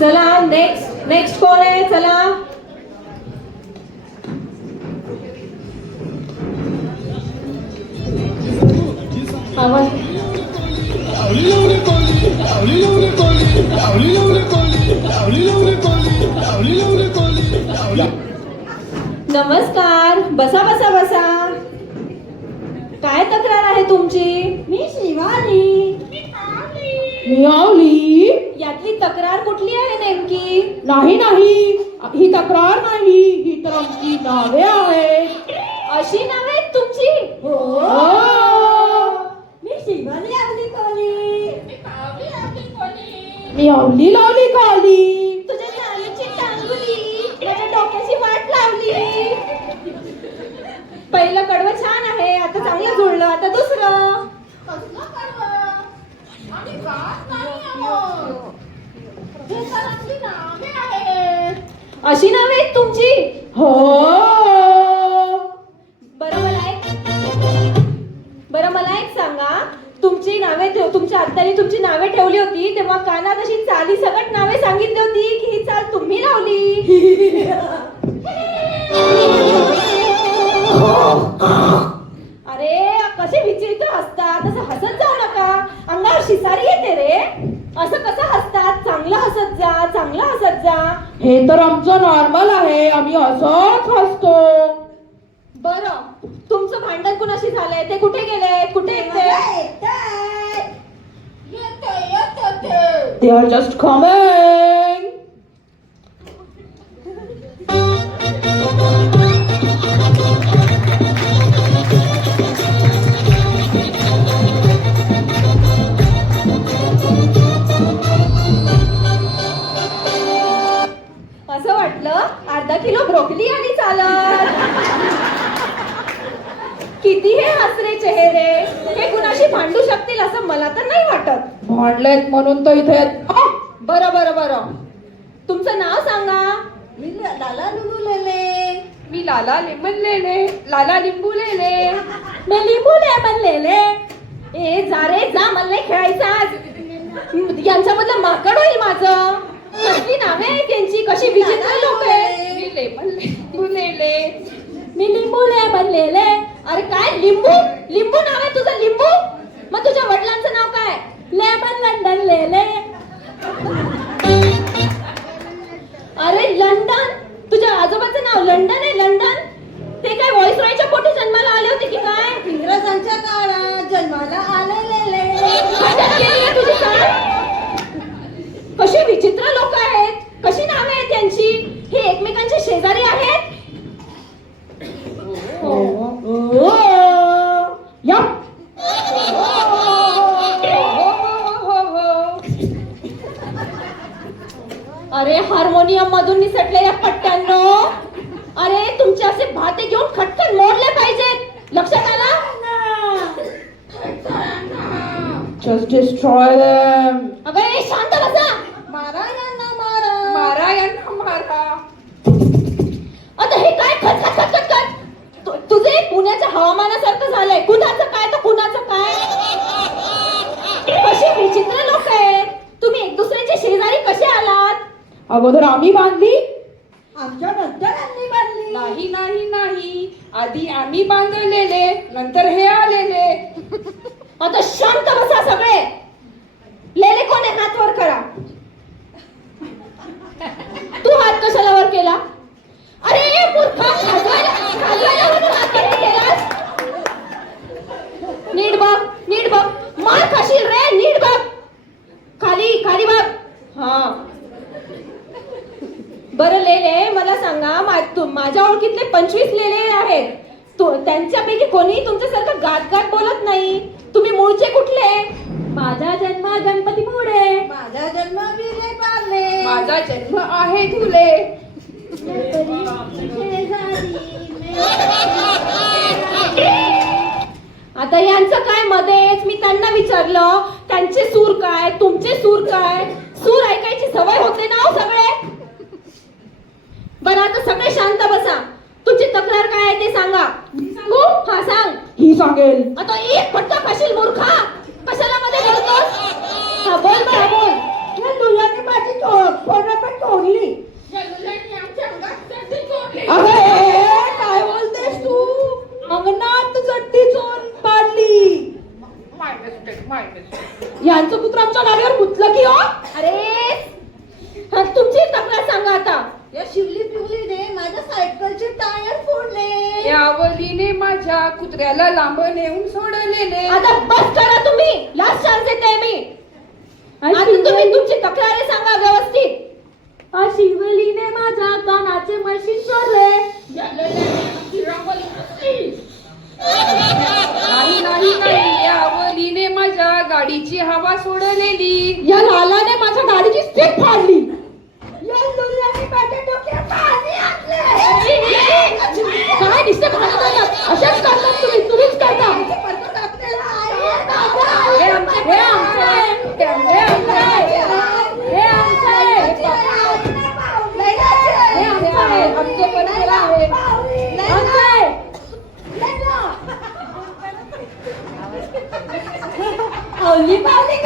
चला नेक्स्ट कोण आहे? चला आवाज नमस्कार. बसा बसा बसा. काय तक्रार आहे तुमची? मी शिवानी. मी आवली. यातली तक्रार कुठली आहे नेमकी? नाही ही तक्रार नाही, ही तर आमची नावे आहेत. अशी नावे आहेत तुमची? हो. मी शिवानी आवली कोली. मी आवली लावली खाली. तुझ्या नावाची टांगुली माझ्या डोक्याची वाट लावली. पहिलं कडवं छान आहे, आता चांगलं जुळलं. आता दुसरं. अशी नावे आहेत तुमची? हो. बरं मला एक सांगा, तुमची नावे तुमच्या आत्याने तुमची नावे ठेवली होती तेव्हा कानात अशी चाली सगट नावे सांगितली होती की ही चाल तुम्ही लावली? अरे कसे विचित्र हसतात. असं हसत जाऊ नका, अंगावर शिसारी येते रे. असं कसं हसतात? चांगलं हसत जा, चांगलं हसत जा. हे तर आमचं नॉर्मल आहे, आम्ही असंच हसतो. बरं तुमचं भांडण कुणाशी झालंय? ते कुठे गेले? कुठे येते? They are just coming. असं वाटलं अर्धा किलो ब्रोकली आली चालत. किती हे हसरे चेहरे. हे कुणाशी भांडू शकतील असं मला तर नाही वाटत. भांडलेत म्हणून तर इथे बरं बरं बरं तुमचं नाव सांगा. मी लाला लुलू लेले. मी लाला लेमन लेले. लाला लिंबू लेले. मी लिंबू लेमन लेले. ए जा रे जा, मला नाही खेळायचं आज. यांच्यामधलं माकड होईल माझं. कसली नावे आहे त्यांची, कशी विचित्र लोक आहे. मी लेमन लिंबू लेले. मी लिंबू लेमन लेले. अरे काय लिंबू लिंबू नाव आहे तुझं? लिंबू? मग तुझ्या वडिलांचं नाव काय? लेमन लंडन लेले. अरे लंडन? तुझ्या आजोबाचं नाव लंडन आहे? लंडन? ते काय व्हॉइस रॉयच्या पोटी जन्माला आले होते की काय? इंग्रजांच्या काळात जन्माला आलेले. तुझी काय? कशी विचित्र लोक आहेत. कशी नावे आहेत त्यांची. हे एकमेकांचे शेजारी आहेत. या अरे हार्मोनियम मधून निसटलेल्या पट्ट्यांनो, अरे तुमचे असे भाते घेऊन खटकन मोडले पाहिजेत. लक्षात आलं? Just destroy them. अगं शांत बसा. मारा यांना मारा. मारा यांना मारा. आता हे काय खटखट खटखट खट. तुझे पुण्याच्या हवामानासारखं झालंय. कुणाचं काय तर कुणाचं काय. कशी विचित्र लोक आहेत. तुम्ही एक दुसऱ्याचे शेजारी कसे आलात? अगोदर आम्ही बांधली, आमच्या नंतर आम्ही बांधली. नाही नाही नाही, आधी आम्ही बांधलेले, नंतर हे आलेले. आता शांत बसा सगळे. लेले कोण आहे? हात वर करा. तू हात कशाला वर केला? अरे मूर्खा, खाजवायला म्हणून हात वर केलास? नीट बघ, नीट बघ. मार खाशील रे. नीट बघ. खाली खाली बघ. हा बरं लेले, मला सांगा माझ्या ओळखीतले 25 लेले आहेत. त्यांच्यापैकी कोणी तुमच्यासारखं गात गात बोलत नाही. तुम्ही मूळचे कुठले? माझा जन्म गणपती पुढे. माझा जन्म विले पारले. माझा जन्म आहे धुले. आता यांचं काय मध्येच? मी त्यांना विचारलं त्यांचे सूर काय, तुमचे सूर काय. सूर ऐकायची सवय होते ना हो सगळे. बरं आता सगळे शांत बसा. तुमची तक्रार काय आहे ते सांगा. हा सांग. ही सांगेल. आता एक फटका खाशील मूर्खा. कशाला मध्ये बोलतोस? हा बोल बरं बोल. सुचलं की हो अरे तुमची तक्रार सांगा आता. या शिवली पिवलीने माझ्या सायकलचे टायर फोडले. या आवलीने माझ्या कुत्र्याला लांब नेऊन सोडलेले. आता बस करा तुम्ही. लास्ट चान्स देते मी. आता तुम्ही तुमची तक्रार सांगा व्यवस्थित. शिवलीने माझ्या कानाचे मशीन चोरले. नाही नाही नाही, या आवलीने माझ्या गाडीची हवा सोडलेली. या लालाने माझ्या गाडीची सीट फाडली. या लुल्याने माझ्या डोक्यात पाणी आणले. काय दिसते भांडताना? अशाच करतात तुम्हीच करता. परत आपल्याला आहे. हे आमचे हे आमचे हे आमचे हे आमचे हे आमचे आमचे परंपरा आहे. आमचे पावली पावली